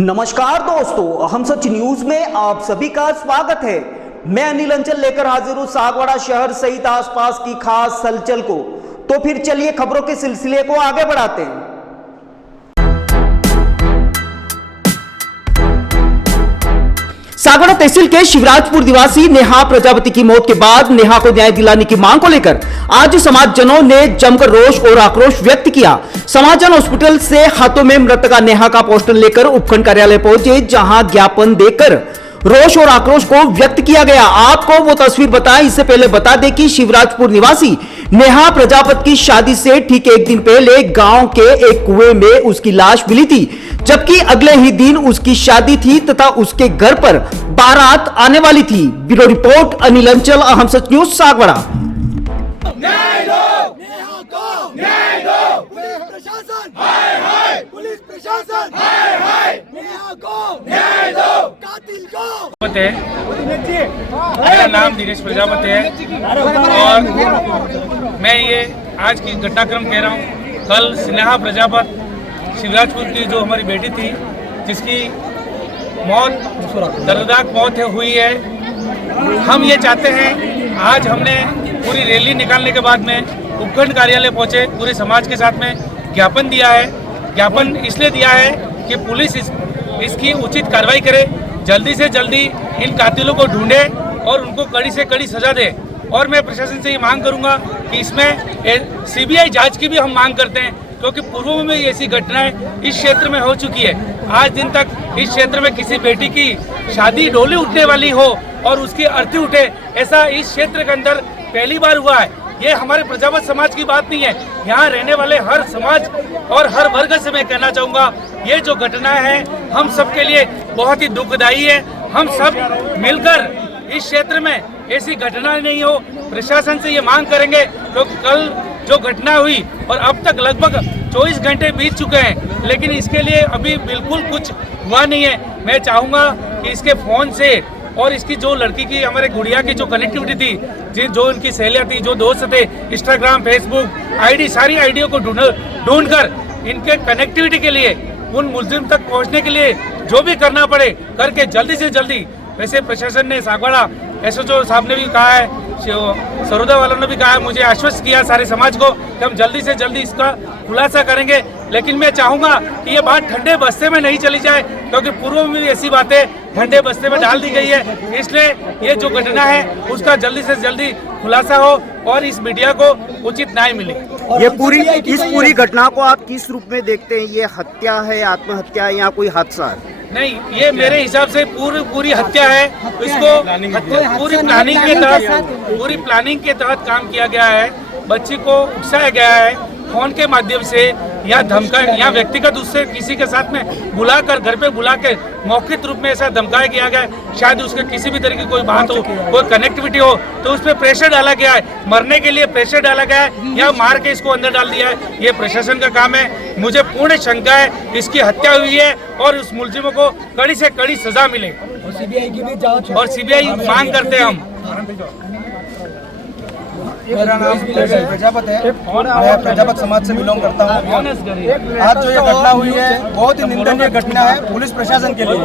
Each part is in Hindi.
नमस्कार दोस्तों, हम सच न्यूज में आप सभी का स्वागत है। मैं अनिल अंचल लेकर हाजिर हूं सागवाड़ा शहर सहित आसपास की खास हलचल को। तो फिर चलिए खबरों के सिलसिले को आगे बढ़ाते हैं। सागवाड़ा तहसील के शिवराजपुर निवासी नेहा प्रजापति की मौत के बाद नेहा को न्याय दिलाने की मांग को लेकर आज समाजजनों ने जमकर रोष और आक्रोश व्यक्त किया। समाजजन हॉस्पिटल से हाथों में मृतका नेहा का पोस्टर लेकर उपखंड कार्यालय पहुंचे, जहां ज्ञापन देकर रोष और आक्रोश को व्यक्त किया गया। आपको वो तस्वीर बताएं, इससे पहले बता दें कि शिवराजपुर निवासी नेहा प्रजापति की शादी से ठीक एक दिन पहले गांव के एक कुएं में उसकी लाश मिली थी, जबकि अगले ही दिन उसकी शादी थी तथा उसके घर पर बारात आने वाली थी। ब्यूरो रिपोर्ट अनिल अंचल, अहम सच न्यूज सागवाड़ा। न्याय दो, नेहा को न्याय दो, पुलिस प्रशासन हाय हाय, पुलिस प्रशासन हाय हाय, नेहा को न्याय दो, कातिल को। मेरा नाम दिनेश प्रजापति है और मैं ये आज की घटनाक्रम कह रहा हूँ। कल नेहा प्रजापति शिवराजपुर की जो हमारी बेटी थी, जिसकी मौत दर्दनाक मौत हुई है, हम ये चाहते हैं, आज हमने पूरी रैली निकालने के बाद में उपखंड कार्यालय पहुंचे, पूरे समाज के साथ में ज्ञापन दिया है। ज्ञापन इसलिए दिया है कि पुलिस इसकी उचित कार्रवाई करे, जल्दी से जल्दी इन कातिलों को ढूंढे और उनको कड़ी से कड़ी सजा दे। और मैं प्रशासन से ये मांग करूंगा कि इसमें सीबीआई जांच की भी हम मांग करते हैं, क्योंकि पूर्व में ऐसी घटनाएं इस क्षेत्र में हो चुकी है। आज दिन तक इस क्षेत्र में किसी बेटी की शादी डोली उठने वाली हो और उसकी अर्थी उठे, ऐसा इस क्षेत्र के अंदर पहली बार हुआ है। ये हमारे प्रजापति समाज की बात नहीं है, यहाँ रहने वाले हर समाज और हर वर्ग से मैं कहना चाहूँगा, ये जो घटना है हम सबके लिए बहुत ही दुखदायी है। हम सब मिलकर इस क्षेत्र में ऐसी घटना नहीं हो, प्रशासन से ये मांग करेंगे, क्योंकि कल जो घटना हुई और अब तक लगभग 24 घंटे बीत चुके हैं, लेकिन इसके लिए अभी बिल्कुल कुछ हुआ नहीं है। मैं चाहूँगा कि इसके फ़ोन से और इसकी जो लड़की की, हमारे गुड़िया की जो कनेक्टिविटी थी, जो इनकी सहेलियाँ थी, जो दोस्त थे, इंस्टाग्राम, फेसबुक आईडी, सारी आईडियों को ढूंढ कर इनके कनेक्टिविटी के लिए, उन मुलजिम तक पहुँचने के लिए जो भी करना पड़े करके जल्दी से जल्दी। वैसे प्रशासन ने सागवाड़ा एसएचओ साहब ने भी कहा है, सरोदा वालों ने भी कहा है, मुझे आश्वस्त किया सारे समाज को कि हम जल्दी से जल्दी इसका खुलासा करेंगे। लेकिन मैं चाहूँगा कि ये बात ठंडे बस्ते में नहीं चली जाए, क्योंकि पूर्व में भी ऐसी बातें ठंडे बस्ते में डाल दी गई है। इसलिए ये जो घटना है उसका जल्दी से जल्दी खुलासा हो और इस मीडिया को उचित न्याय मिले। ये पूरी घटना को आप किस रूप में देखते हैं? ये हत्या है, आत्महत्या है या कोई हादसा है? नहीं, ये मेरे हिसाब से पूरी हत्या है। इसको पूरी प्लानिंग के तहत काम किया गया है। बच्ची को उकसाया गया है फोन के माध्यम से, या धमका, या व्यक्तिगत उससे किसी के साथ में बुलाकर, घर पे बुला के मौखिक रूप में ऐसा धमकाया गया है। शायद उसके किसी भी तरह की कोई बात हो, कोई कनेक्टिविटी हो, तो उस पर प्रेशर डाला गया है, मरने के लिए प्रेशर डाला गया है, या मार के इसको अंदर डाल दिया है। ये प्रशासन का काम है। मुझे पूर्ण शंका है इसकी हत्या हुई है और उस मुलजिमों को कड़ी से कड़ी सजा मिले और सीबीआई की भी जांच, और सीबीआई मांग करते हैं हम। मेरा नाम प्रजापति है, मैं प्रजापति समाज से बिलोंग करता हूँ। आज जो ये घटना हुई है बहुत ही निंदनीय घटना है पुलिस प्रशासन के लिए।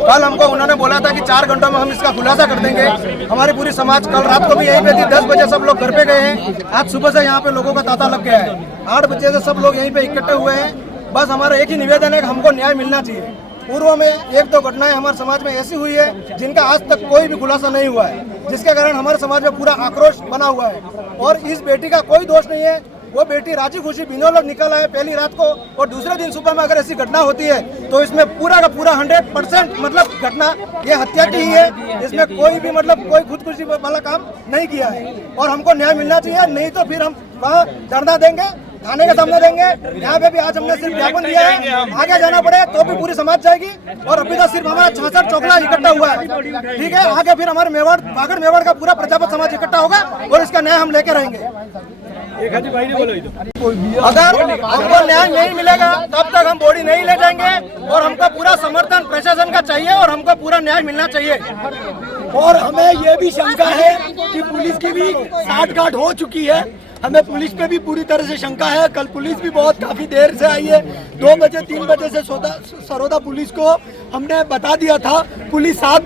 कल हमको उन्होंने बोला था कि 4 घंटों में हम इसका खुलासा कर देंगे। हमारी पूरी समाज कल रात को भी यहीं पे थी, 10 बजे सब लोग घर पे गए हैं। आज सुबह से यहाँ पे लोगों का तांता लग गया है, 8 बजे से सब लोग यहीं पे इकट्ठे हुए हैं। बस हमारा एक ही निवेदन है कि हमको न्याय मिलना चाहिए। पूर्व में 1-2 घटनाएं हमारे समाज में ऐसी हुई है जिनका आज तक कोई भी खुलासा नहीं हुआ है, जिसके कारण हमारे समाज में पूरा आक्रोश बना हुआ है। और इस बेटी का कोई दोष नहीं है, वो बेटी राजी खुशी बिनौल निकल आए पहली रात को, और दूसरे दिन सुबह में अगर ऐसी घटना होती है तो इसमें पूरा का पूरा 100% मतलब घटना ये हत्या की ही है। इसमें कोई भी मतलब कोई खुदकुशी वाला काम नहीं किया है और हमको न्याय मिलना चाहिए, नहीं तो फिर हम वहाँ धरना देंगे थाने के सामने देंगे। यहाँ पे भी आज हमने सिर्फ ज्ञापन दिया है, आगे जाना पड़े तो भी पूरी समाज जाएगी। और अभी तो सिर्फ हमारा 66 चौकला इकट्ठा हुआ है, ठीक है। आगे फिर हमारे मेवाड़ बागड़ मेवाड़ का पूरा प्रजापत समाज इकट्ठा होगा और इसका न्याय हम लेके रहेंगे। अगर हमको न्याय नहीं मिलेगा तब तक हम बॉडी नहीं ले जाएंगे और हमको पूरा समर्थन प्रशासन का चाहिए और हमको पूरा न्याय मिलना चाहिए। और हमें ये भी शंका है कि पुलिस की भी साठगांठ हो चुकी है, हमें पुलिस पे भी पूरी तरह से शंका है। कल पुलिस भी बहुत काफी देर से आई है, 2 बजे 3 बजे से सरोदा पुलिस को हमने बता दिया था। पुलिस 7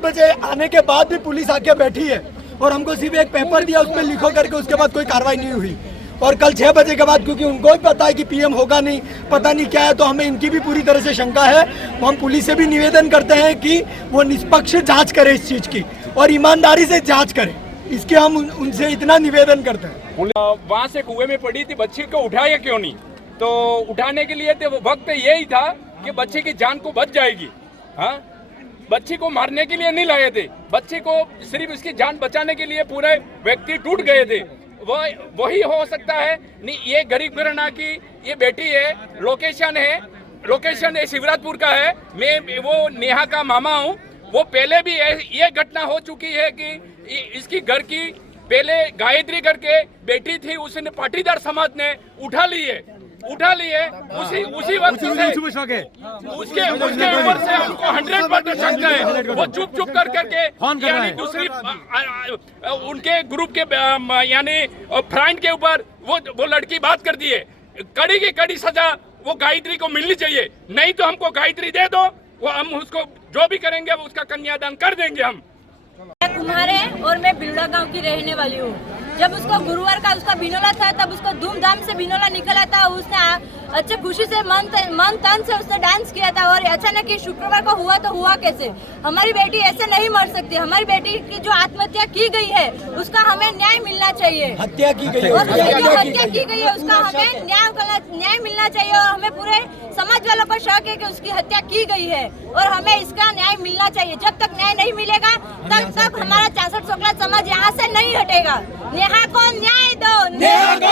बजे आने के बाद भी पुलिस आके बैठी है और हमको सिर्फ एक पेपर दिया, उसमें लिखो करके, उसके बाद कोई कार्रवाई नहीं हुई। और कल 6 बजे के बाद क्योंकि उनको भी पता है कि पीएम होगा नहीं, पता नहीं क्या है, तो हमें इनकी भी पूरी तरह से शंका है। तो हम पुलिस से भी निवेदन करते हैं कि वो निष्पक्ष जांच करे इस चीज की और ईमानदारी से जांच करे, इसके हम उनसे इतना निवेदन करते हैं। वहाँ से कुएं में पड़ी थी, बच्ची को उठाया क्यों नहीं? तो उठाने के लिए वो वक्त यही था कि बच्चे की जान को बच जाएगी। हाँ, बच्ची को मारने के लिए नहीं लाए थे, बच्चे को सिर्फ इसकी जान बचाने के लिए पूरे व्यक्ति टूट गए थे। वही हो सकता है। नहीं, ये गरीब घराना की ये बेटी है, लोकेशन है शिवराजपुर का है। मैं वो नेहा का मामा हूँ। वो पहले भी ये घटना हो चुकी है कि इसकी घर की पहले गायत्री करके बेटी थी, उसने पाटीदार समाज ने उठा ली है। उसी वक्त से उसके ऊपर से हमको 100% शक है। वो चुप करके यानी दूसरी उनके ग्रुप के यानी फ्रेंड के ऊपर वो लड़की बात कर दी है। कड़ी की कड़ी सजा वो गायत्री को मिलनी चाहिए, नहीं तो हमको गायत्री दे दो, वो हम उसको जो भी करेंगे वो उसका कन्यादान कर देंगे हम। कुम्हार है और मैं बिलड़ा गांव की रहने वाली हूँ। जब उसको गुरुवार का उसका बिनोला था तब उसको धूमधाम से बिनोला निकला था। उसने अच्छे खुशी से मन तन से उसने डांस किया था और अचानक ही शुक्रवार को हुआ तो हुआ कैसे? हमारी बेटी ऐसे नहीं मर सकती। हमारी बेटी की जो आत्महत्या की गई है उसका हमें न्याय मिलना चाहिए। हत्या की गई है, और जो हत्या की गई है उसका हमें न्याय मिलना चाहिए। और हमें पूरे समाज वालों को शक है कि उसकी हत्या की गई है और हमें इसका न्याय मिलना चाहिए। जब तक न्याय नहीं मिलेगा तब तक हमारा 66 चौकला समाज यहाँ से नहीं हटेगा। नेहा को न्याय दो, नेहा को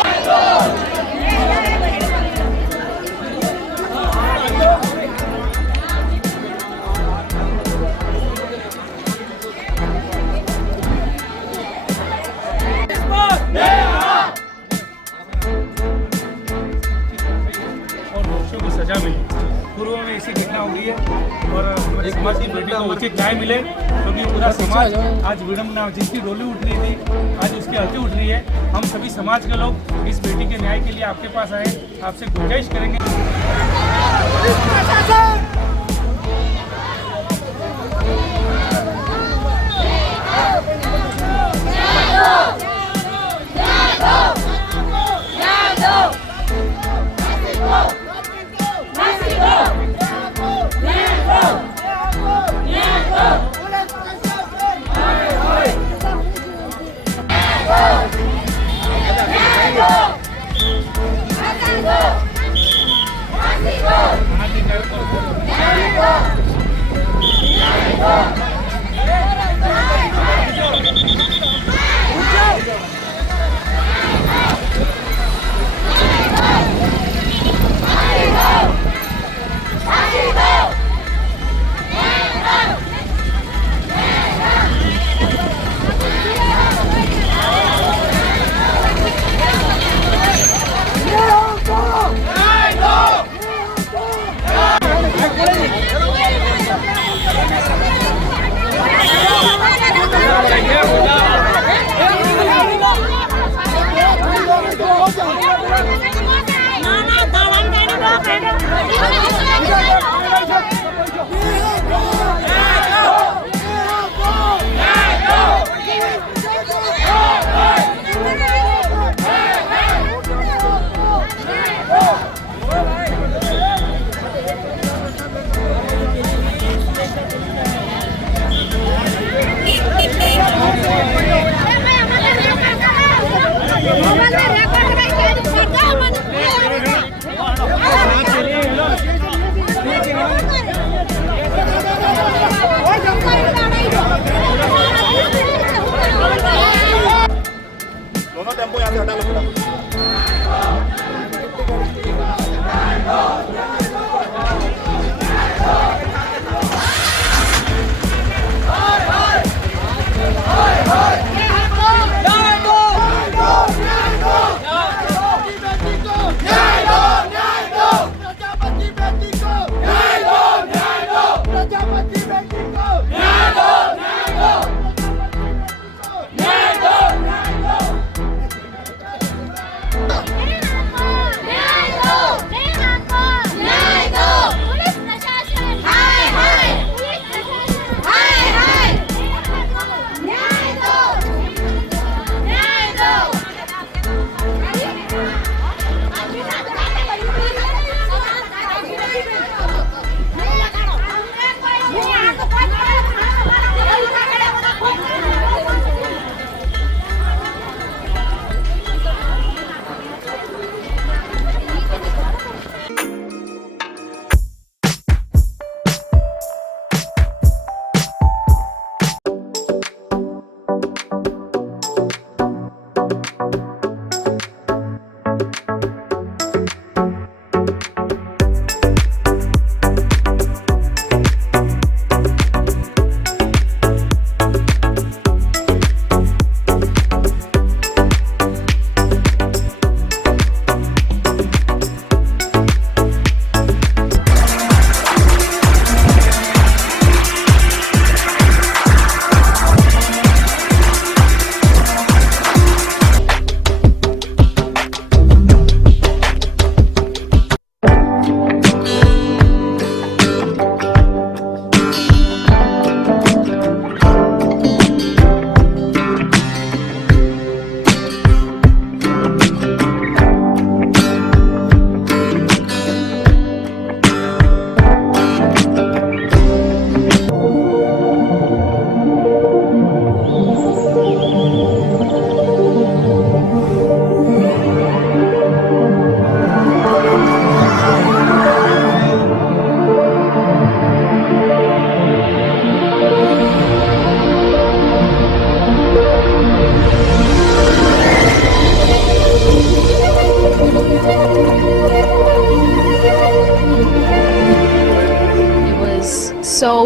सजा मिले। पूर्व में ऐसी घटना हो गई है और हमारे समाज की बेटी को उचित न्याय मिले, क्योंकि पूरा समाज आज विडम्बना जिसकी डोली उठ रही थी आज उसकी हल्दी उठ रही है। हम सभी समाज के लोग इस बेटी के न्याय के लिए आपके पास आए, आपसे गुजारिश करेंगे।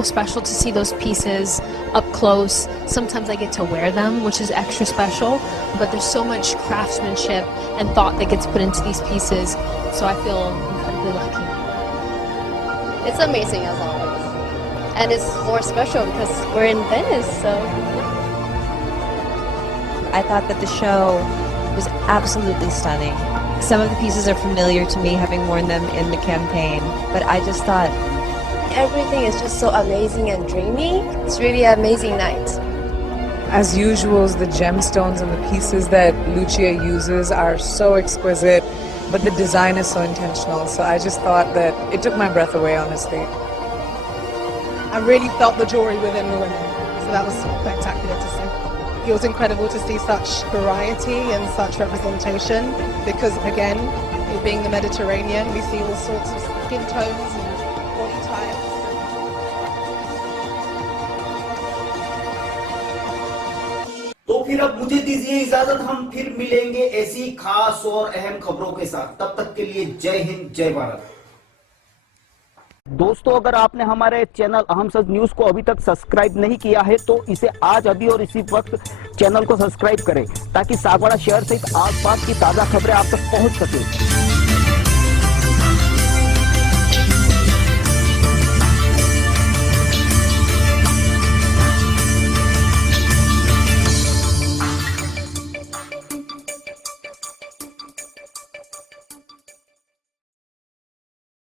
special to see those pieces up close. Sometimes I get to wear them, which is extra special, but there's so much craftsmanship and thought that gets put into these pieces, so I feel incredibly lucky. It's amazing as always. And it's more special because we're in Venice, so. I thought that the show was absolutely stunning. Some of the pieces are familiar to me, having worn them in the campaign, but I just thought Everything is just so amazing and dreamy. It's really an amazing night. As usual, the gemstones and the pieces that Lucia uses are so exquisite, but the design is so intentional. So I just thought that it took my breath away, honestly. I really felt the jewelry within the women, so that was spectacular to see. It was incredible to see such variety and such representation because, again, it being the Mediterranean, we see all sorts of skin tones and body types. तो फिर अब मुझे दीजिए इजाजत, हम फिर मिलेंगे ऐसी खास और अहम खबरों के साथ। तब तक के लिए जय हिंद, जय भारत। दोस्तों, अगर आपने हमारे चैनल अहम सच न्यूज को अभी तक सब्सक्राइब नहीं किया है तो इसे आज अभी और इसी वक्त चैनल को सब्सक्राइब करें ताकि सागवाड़ा शहर सहित आसपास की ताजा खबरें आप तक पहुंच सके।